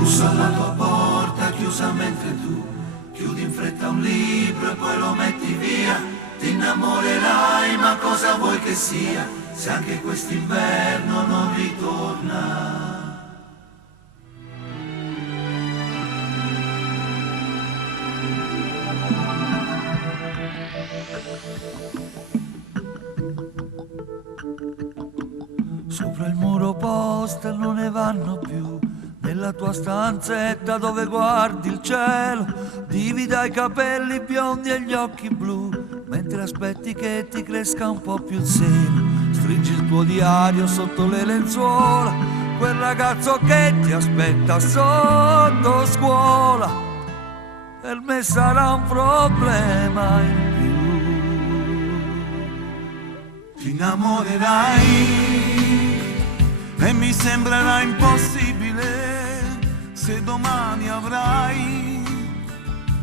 Busso alla tua porta chiusa mentre tu chiudi in fretta un libro e poi lo metti via. Ti innamorerai, ma cosa vuoi che sia, se anche quest'inverno non ritorna? Sopra il muro poster non ne vanno più, nella tua stanzetta dove guardi il cielo, divida i capelli biondi e gli occhi blu, mentre aspetti che ti cresca un po' più il seno. Stringi il tuo diario sotto le lenzuola, quel ragazzo che ti aspetta sotto scuola, per me sarà un problema in più. Ti innamorerai e mi sembrerà impossibile se domani avrai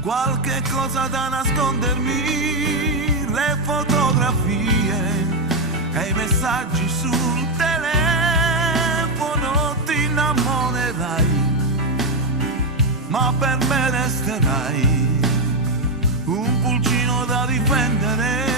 qualche cosa da nascondermi, le fotografie e i messaggi sul telefono. Ti innamorerai, ma per me resterai un pulcino da difendere.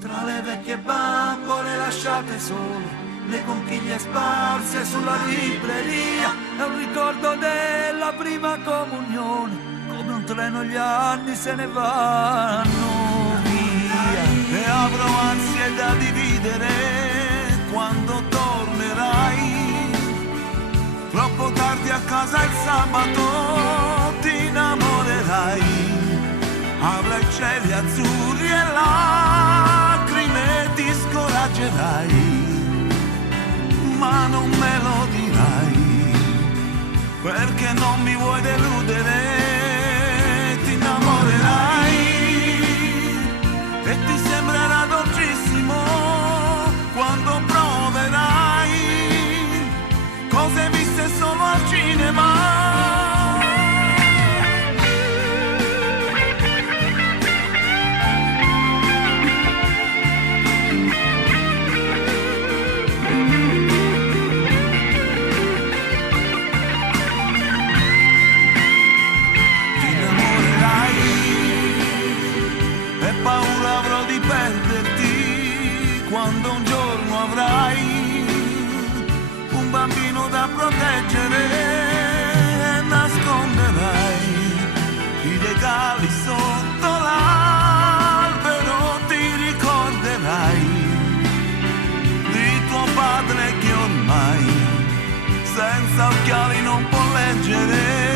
Tra le vecchie bambole lasciate sole, le conchiglie sparse sulla libreria, è un ricordo della prima comunione, come un treno gli anni se ne vanno via. E avrò ansie da dividere quando tornerai, troppo tardi a casa il sabato. Ti innamorerai, avrai cieli azzurri e lacrime, ti scoraggerai, ma non me lo dirai, perché non mi vuoi deludere. Ti innamorerai e ti sembrerà dolcissimo quando proverai cose viste solo al cinema. Paura avrò di perderti quando un giorno avrai un bambino da proteggere e nasconderai i regali sotto l'albero. Ti ricorderai di tuo padre che ormai senza occhiali non può leggere.